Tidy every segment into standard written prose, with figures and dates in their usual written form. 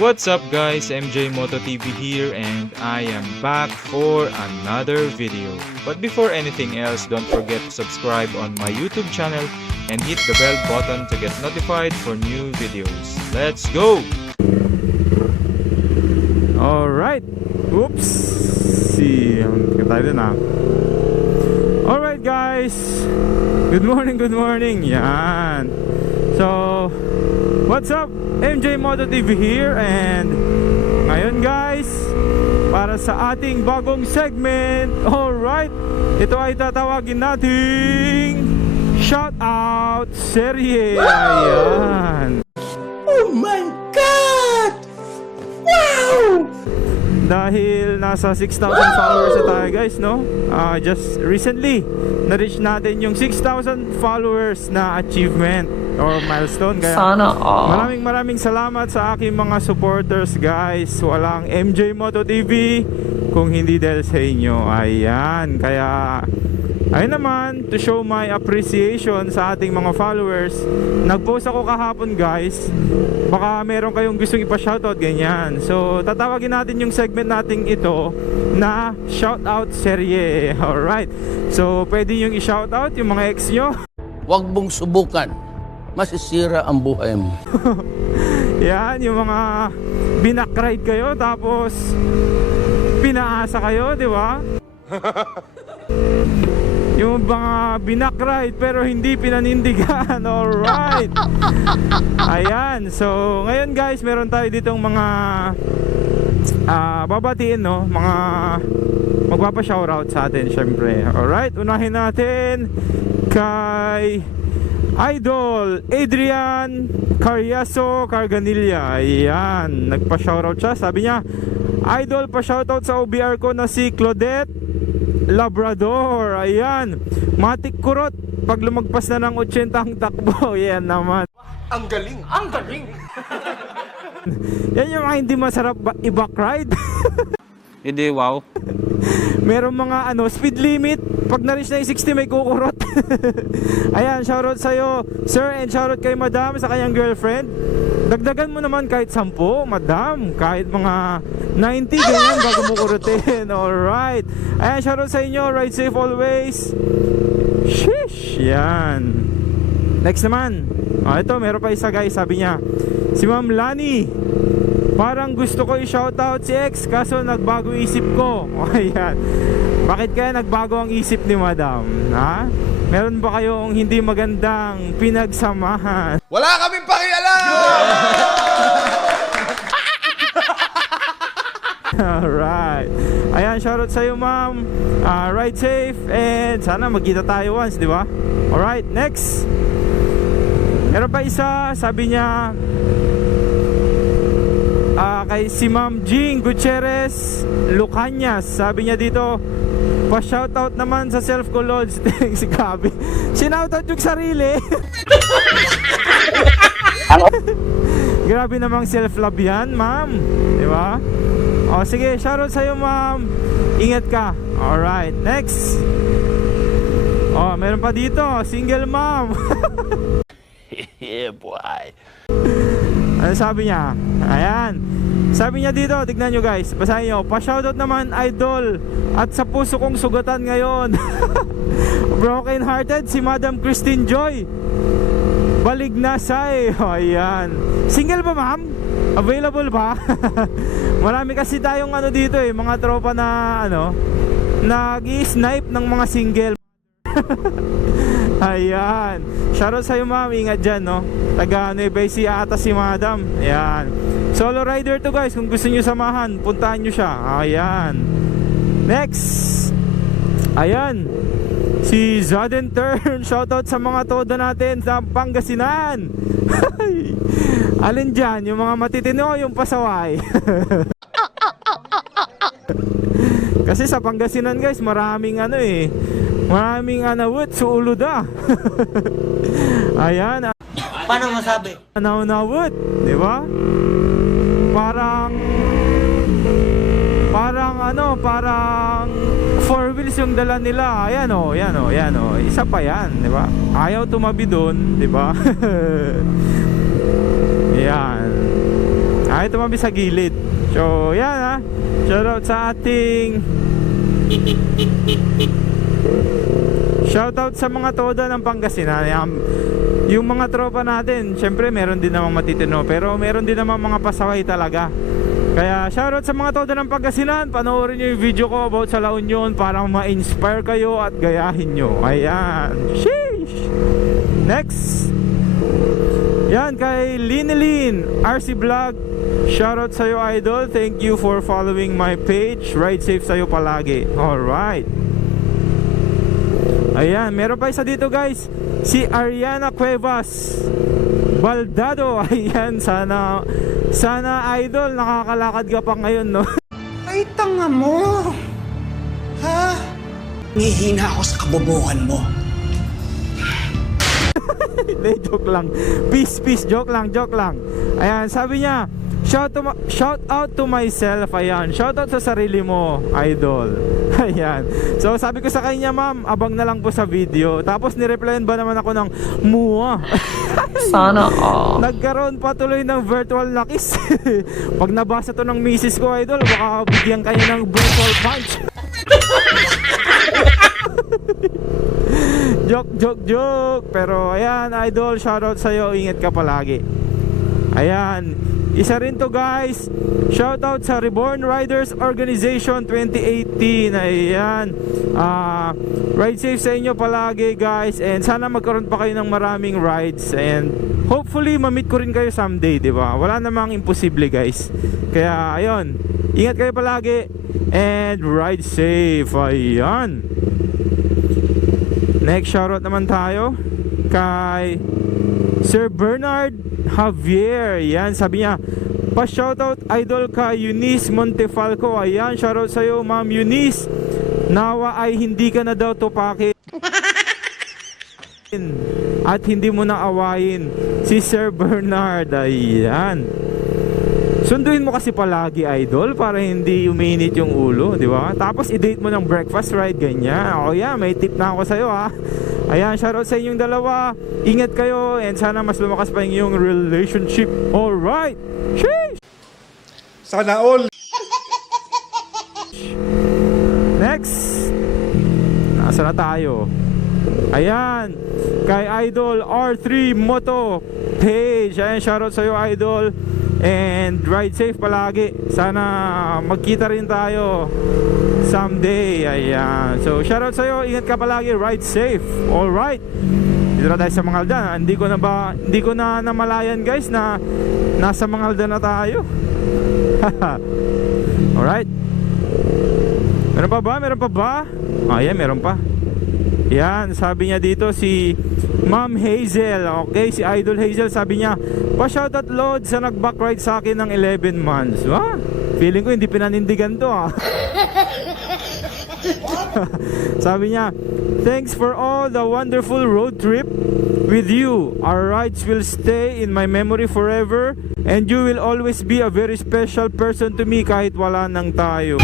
What's up guys, MJ Moto TV here and I am back for another video. But before anything else, don't forget to subscribe on my YouTube channel and hit the bell button to get notified for new videos. Let's go! Alright, oops, tayo na. Alright guys, good morning, yan. So, what's up? MJ Moto TV here and ngayon guys, para sa ating bagong segment, alright, ito ay tatawagin nating Shout Out Serye. Ayan. Oh my God! Wow! Dahil nasa 6,000 followers na tayo guys, no? Just recently, na-reach natin yung 6,000 followers na achievement or milestone. Kaya sana all. maraming salamat sa aking mga supporters guys. Walang MJ Moto TV kung hindi dahil sa inyo. Ayan, kaya ayun naman, to show my appreciation sa ating mga followers, nag-post ako kahapon guys. Baka meron kayong gustong ipa-shoutout, ganyan. So tatawagin natin yung segment nating ito na Shoutout Serye. Alright, so pwede yung i-shoutout yung mga ex nyo. Huwag mong subukan. Masisira ang buhay mo. Yan, yung mga binakride kayo tapos pinaasa kayo, di ba? Yung mga binakride pero hindi pinanindigan. Alright. Ayan, so ngayon guys, meron tayo ditong mga babatiin, no? Mga magpapa-shoutout sa atin syempre. Alright, unahin natin kay Idol Adrian Carriaso Carganilla. Ayan, nagpa-shoutout siya. Sabi niya, Idol, pa-shoutout sa OBR ko na si Claudette Labrador. Ayan, matik kurot pag lumagpas na ng 80 ang takbo. Yan naman. Ang galing! Ang galing! Yan yung mga hindi masarap i-back ride. Hindi, wow. Meron mga speed limit. Pag na-reach na yung 60 may kukurot. Ayan, shoutout sa'yo sir, and shoutout kay madam sa kanyang girlfriend. Dagdagan mo naman kahit 10, madam. Kahit mga 90 ganyan bago mo kurutin. Alright. Ayan, shoutout sa inyo. Ride safe always. Sheesh. Yan. Next naman, ito, meron pa isa guys. Sabi niya, si Ma'am Lani, parang gusto ko i-shoutout si ex kaso nagbago isip ko. Ayan. Bakit kaya nagbago ang isip ni madam? Ha? Meron ba kayong hindi magandang pinagsamahan? Wala kaming pakialam! Alright. Ayan, shoutout sa'yo ma'am. Ride safe and sana magkita tayo once, di ba? Alright, next. Meron pa isa, sabi niya, kay si Ma'am Jing Gutierrez Lucanyas. Sabi niya dito, pa-shoutout naman sa self ko Lods. Si Gabi, sinoutout yung sarili. Grabe namang self-love yan, ma'am, di ba? O sige, shoutout sa'yo ma'am. Ingat ka. Alright, next. Meron pa dito, single ma'am. Yeah, boy. Ano sabi niya? Ayan, sabi niya dito, tignan nyo guys, basahin nyo, pa-shoutout naman idol at sa puso kong sugatan ngayon. Broken hearted si Madam Christine Joy Balignasay. Ayan, single ba ma'am? Available ba? Marami kasi tayong dito mga tropa na nag-i-snipe ng mga single. Ayan, shoutout sa'yo ma'am, ingat dyan, no? Taga Nueva Ecija ata si madam. Ayan, solo rider to guys, kung gusto nyo samahan, puntahan nyo siya. Ayan, next. Ayan, si Zaden Turn, shoutout sa mga toda natin sa Pangasinan. Alin dyan, yung mga matitino, yung pasaway. Kasi sa Pangasinan guys, maraming maraming anawut sa uluda. Ayan. Paano masabi? Anawut, di ba? Parang four wheels yung dala nila. Ayan o. Isa pa yan, di ba? Ayaw tumabi doon, di ba? Ayan. Ay, tumabi sa gilid. So, yan ha. Shoutout sa ating shoutout sa mga toda ng Pangasinan. Yung mga tropa natin, syempre meron din namang matitino, pero meron din namang mga pasaway talaga. Kaya shoutout sa mga toda ng Pangasinan. Panoorin nyo yung video ko about sa La Union para ma-inspire kayo at gayahin nyo. Ayan. Sheesh! Next. Yan, kay Linelin RC Vlog. Shoutout sa'yo, idol. Thank you for following my page. Ride safe sa'yo palagi. Alright. Ayan, meron pa isa dito guys. Si Ariana Cuevas Baldado. Ayan, sana idol, nakakalakad ka pa ngayon, no? Ay, tanga mo! Ha? Ngihina ako sa kabobohan mo. Hindi, joke lang. Peace, joke lang. Ayan, sabi niya, shout out to myself. Ayan, shout out sa sarili mo, idol. Ayan. So, sabi ko sa kanya, ma'am, abang na lang po sa video. Tapos, nireplyan ba naman ako ng muwa? Sana all. Nagkaroon pa tuloy ng virtual na kiss. Pag nabasa to ng misis ko, idol, baka bigyan kayo ng virtual punch. Joke. Pero ayan, idol, shoutout sa'yo. Ingat ka palagi. Ayan, isa rin to guys. Shoutout sa Reborn Riders Organization 2018. Ayan, ride safe sa inyo palagi guys. And sana magkaroon pa kayo ng maraming rides. And hopefully ma-meet ko rin kayo someday, diba? Wala namang imposible guys. Kaya ayun, ingat kayo palagi. And ride safe. Ayan. Next shoutout naman tayo kay Sir Bernard Javier. Yan, sabi niya, pa-shoutout idol ka Eunice Montefalco. Ayan, shoutout sa'yo Ma'am Eunice. Nawa ay hindi ka na daw tupakin at hindi mo na awayin si Sir Bernard. Ayan, sunduin mo kasi palagi idol para hindi uminit yung ulo, di ba? Tapos i-date mo ng breakfast ride, ganyan. O yan, may tip na ako sa'yo ha. Ayan, shoutout sa inyong dalawa. Ingat kayo and sana mas lumakas pa yung relationship. Alright. Sheesh! Sana all. Next. Nasa na tayo? Ayan, kay Idol R3 Moto Page. Ayan, shoutout sa'yo idol. And ride safe palagi. Sana magkita rin tayo someday. Ayan. So shoutout sa'yo, ingat ka palagi, ride safe. Alright. Dito na tayo sa Mangaldan. Hindi ko na namalayan guys na nasa Mangaldan na tayo. Alright. Meron pa ba? Ayan, meron pa. Yan, sabi niya dito si Ma'am Hazel. Okay, si Idol Hazel, sabi niya, pa-shoutout Lord sa nag-backride sa akin ng 11 months. Feeling ko hindi pinanindigan to Sabi niya, thanks for all the wonderful road trip with you. Our rides will stay in my memory forever and you will always be a very special person to me kahit wala nang tayo.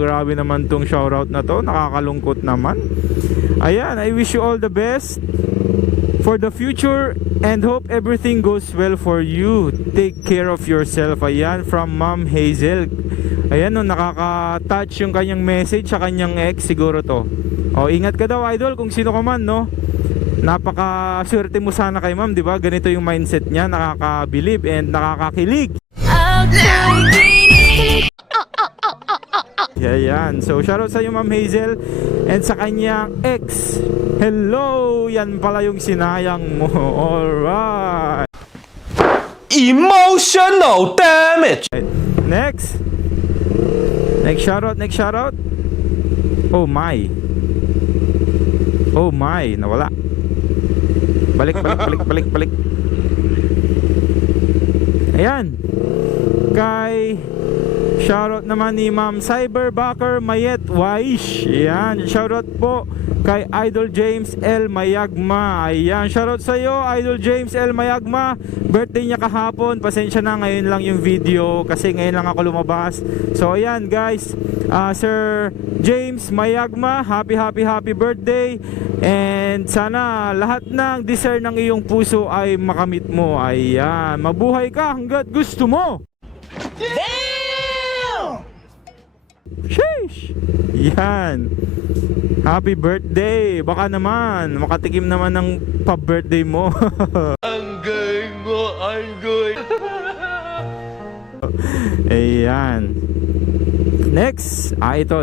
Grabe naman tong shoutout na to. Nakakalungkot naman. Ayan, I wish you all the best for the future and hope everything goes well for you. Take care of yourself. Ayan, from Ma'am Hazel. Ayan, no, nakaka-touch yung kanyang message sa kanyang ex siguro to. O, ingat ka daw idol kung sino ka man, no? Napaka-swerte mo sana kay ma'am, di ba? Ganito yung mindset niya, nakaka-believe and nakakakilig. Yan. So, shoutout sa iyo Ma'am Hazel and sa kanyang ex. Hello! Yan pala yung sinayang mo. Alright. Emotional damage. Next shoutout. Oh my, nawala. Balik. Ayan, kay Shoutout naman ni Ma'am Cyberbacker Mayet Waish. Yan, shoutout po kay Idol James L. Mayagma. Ayan, shoutout sa iyo Idol James L. Mayagma. Birthday niya kahapon. Pasensya na, ngayon lang yung video kasi ngayon lang ako lumabas. So ayan guys, Sir James Mayagma, happy birthday. And sana lahat ng desire ng iyong puso ay makamit mo. Ayan, mabuhay ka hanggat gusto mo. Sheesh! Yan. Happy birthday. Baka naman makatikim naman ng pa-birthday mo. Anggoy mo, anggoy. Ayan. Next. Ito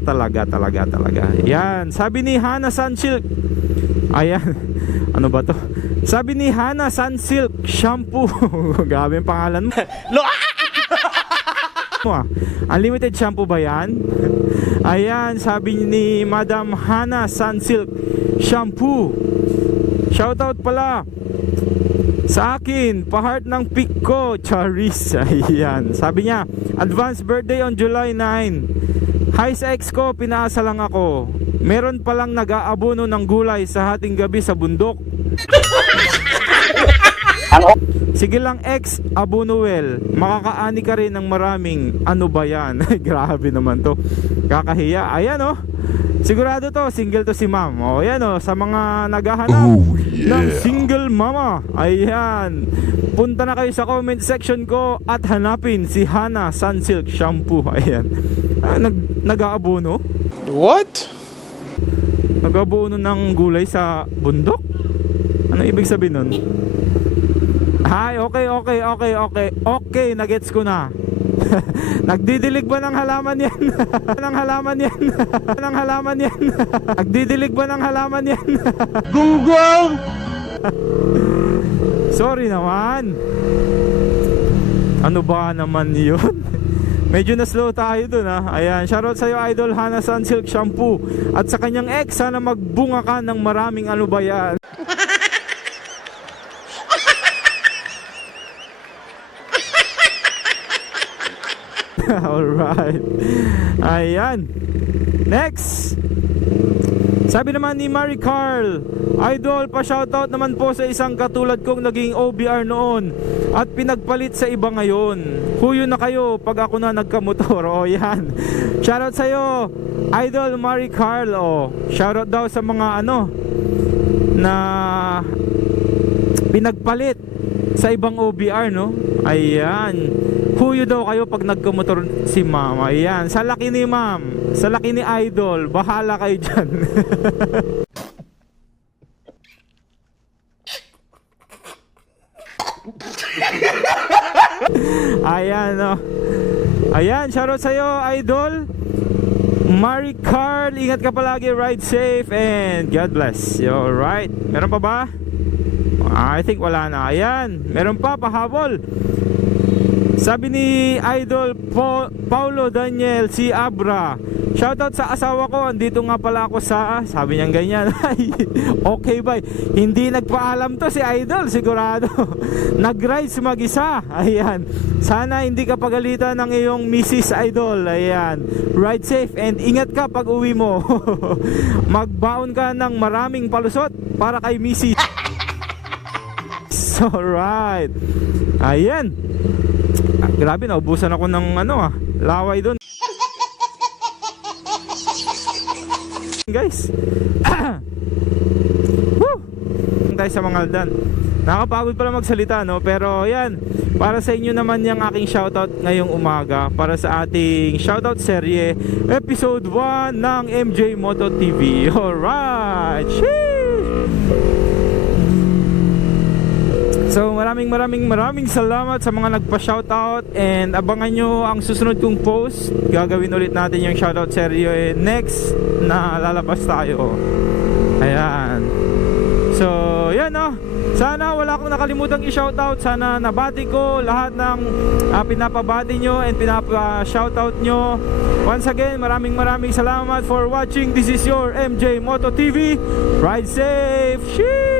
talaga. Yan. Sabi ni Hana Sunsilk. Ayan. Ano ba to? Sabi ni Hana Sunsilk Shampoo. Grabe yung pangalan mo. Unlimited shampoo ba yan? Ayan, sabi ni Madam Hana Sunsilk Shampoo. Shoutout pala sa akin, pa-heart ng pick ko, Charis. Ayan, sabi niya, advance birthday on July 9. Hi sa ex ko, pinaasa lang ako. Meron palang nag-aabono ng gulay sa hating gabi sa bundok. Sige lang ex, Abunuel, makakaani ka rin ng maraming. Ano ba yan? Grabe naman to, kakahiya. Ayan oh, sigurado to, single to si ma'am. O ayan oh, sa mga naghahanap ng single mama, ayan, punta na kayo sa comment section ko at hanapin si Hana Sunsilk Shampoo. Ayan, nag-aabono? What? Nag-aabono ng gulay sa bundok? Ano ibig sabihin nun? Hi, okay, nagets ko na. Nagdidilig ba ng halaman yan? Nagdidilig ba ng halaman yan? Gunggong! Sorry naman. Ano ba naman yun? Medyo na slow tayo dun ha. Ayan, shoutout sa'yo Idol Hana Sunsilk Shampoo. At sa kanyang ex, sana magbunga ka ng maraming ano ba yan. Alright. Ayan. Next. Sabi naman ni Marie Carl, Idol, pa-shoutout naman po sa isang katulad kong naging OBR noon at pinagpalit sa iba ngayon. Huyo na kayo pag ako na nagkamotor. O yan. Shoutout sa'yo Idol Marie Carl. O, shoutout daw sa mga ano na pinagpalit sa ibang OBR, no? Ayan. Huyo daw kayo pag nagkamotor si ma'am. Ayan, sa laki ni ma'am, sa laki ni Idol, bahala kayo dyan. Ayan, no? Ayan, shoutout sa'yo Idol Marie Carl, ingat ka palagi, ride safe and God bless. Alright, meron pa ba? I think wala na. Ayan, meron pa, pahabol. Sabi ni Idol Paulo Daniel si Abra, shoutout sa asawa ko, andito nga pala ako sa, sabi niyang ganyan. Okay bye, hindi nagpaalam to si Idol, sigurado. Nag-rides mag-isa. Ayan, sana hindi ka pagalitan ng iyong Mrs. Idol. Ayan, ride safe and ingat ka pag uwi mo. Magbaon ka ng maraming palusot para kay Mrs. Alright. Ayan, grabe, naubusan ako ng ano laway doon. Guys. Woo! Tayo sa mga aldan. Nakapagod pala magsalita, no? Pero yan, para sa inyo naman yung aking shoutout ngayong umaga, para sa ating shoutout serye episode 1 ng MJ Moto TV. Alright. Sheesh! So maraming salamat sa mga nagpa-shoutout, and abangan nyo ang susunod kong post. Gagawin ulit natin yung shoutout serye next na lalabas tayo. Ayan. So yan sana wala akong nakalimutang i-shoutout. Sana nabati ko lahat ng pinapabati nyo and pinapa-shoutout nyo. Once again, maraming salamat for watching. This is your MJ Moto TV. Ride safe. Sheesh!